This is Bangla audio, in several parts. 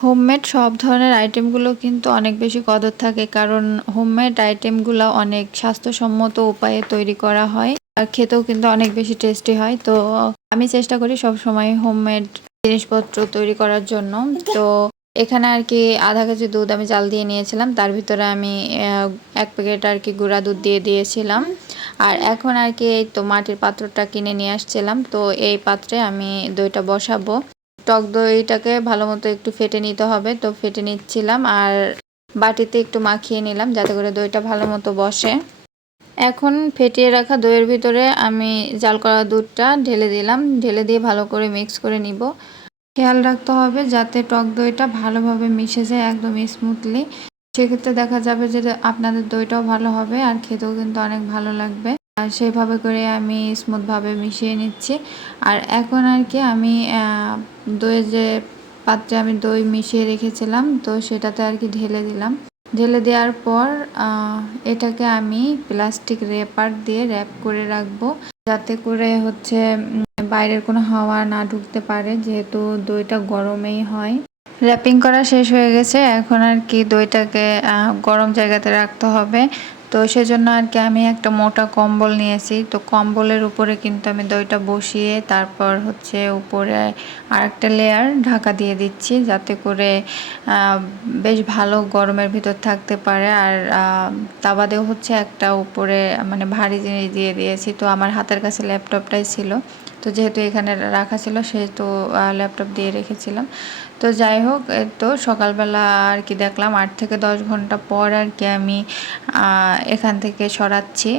হোমমেড সব ধরনের আইটেমগুলো কিন্তু অনেক বেশি কদর থাকে, কারণ হোমমেড আইটেমগুলো অনেক স্বাস্থ্যসম্মত উপায়ে তৈরি করা হয় আর খেতেও কিন্তু অনেক বেশি টেস্টি হয়। তো আমি চেষ্টা করি সব সময় হোমমেড জিনিসপত্র তৈরি করার জন্য। তো এখানে আর কি আধা কেজি দুধ আমি জাল দিয়ে নিয়েছিলাম, তার ভিতরে আমি 1 প্যাকেট আর কি গুঁড়া দুধ দিয়ে দিয়েছিলাম। আর এখন আর কি এই তো মাটির পাত্রটা কিনে নিয়ে আসছিলাম, তো এই পাত্রে আমি দইটা বসাবো। টক দইটাকে ভালো মতো একটু ফেটে নিতে হবে, তো ফেটে নিচ্ছিলাম আর বাটিতে একটু মাখিয়ে নিলাম যাতে করে দইটা ভালো মতো বসে। এখন ফেটিয়ে রাখা দইয়ের ভিতরে আমি জাল করা দুধটা ঢেলে দিলাম, ঢেলে দিয়ে ভালো করে মিক্স করে নিব। খেয়াল রাখতে হবে যাতে টক দইটা ভালোভাবে মিশে যায় একদম স্মুথলি। সেক্ষেত্রে দেখা যাবে যে আপনাদের দইটাও ভালো হবে আর খেতেও কিন্তু অনেক ভালো লাগবে। আর সেইভাবে করে আমি স্মুথভাবে মিশিয়ে নিচ্ছি। আর এখন আর কি আমি দইয়ের যে পাত্রে আমি দই মিশিয়ে রেখেছিলাম, তো সেটাতে আর কি ঢেলে দিলাম। ঢেলে দেওয়ার পর এটাকে আমি প্লাস্টিক র্যাপার দিয়ে র্যাপ করে রাখবো, যাতে করে হচ্ছে বাইরের কোনো হাওয়া না ঢুকতে পারে, যেহেতু দইটা গরমেই হয়। র্যাপিং করা শেষ হয়ে গেছে, এখন আর কি দইটাকে গরম জায়গাতে রাখতে হবে। তো সেজন্য আর কি আমি একটা মোটা কম্বল নিয়েছি, তো কম্বলের উপরে কিন্তু আমি দইটা বসিয়ে তারপর হচ্ছে উপরে আরেকটা লেয়ার ঢাকা দিয়ে দিচ্ছি, যাতে করে বেশ ভালো গরমের ভিতর থাকতে পারে। আর তা বাদেও হচ্ছে একটা উপরে মানে ভারী জিনিস দিয়ে দিয়েছি। তো আমার হাতের কাছে ল্যাপটপটাই ছিল, তো যেহেতু এখানে রাখা ছিল সেহেতু ল্যাপটপ দিয়ে রেখেছিলাম। তো যাই হোক, তো সকালবেলা আর কি দেখলাম 8 থেকে 10 ঘন্টা পর আর কি আমি এখান থেকে সরাচ্ছি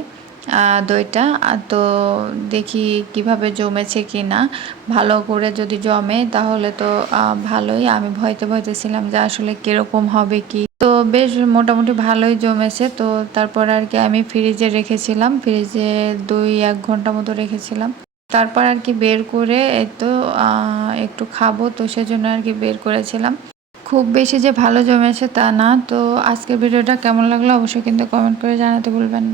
দইটা। তো দেখি কিভাবে জমেছে কি না। ভালো করে যদি জমে তাহলে তো ভালোই। আমি ভয়তে ছিলাম যে আসলে কীরকম হবে কি। তো বেশ মোটামুটি ভালোই জমেছে। তো তারপর আর কি আমি ফ্রিজে রেখেছিলাম, ফ্রিজে 2-1 ঘন্টা মতো রেখেছিলাম। তারপর আর কি বের করে এই তো একটু খাবো, তো সেজন্য আর কি বের করেছিলাম। খুব বেশি যে ভালো জমেছে তা না। তো আজকের ভিডিওটা কেমন লাগলো অবশ্যই কিন্তু কমেন্ট করে জানাতে ভুলবেন না।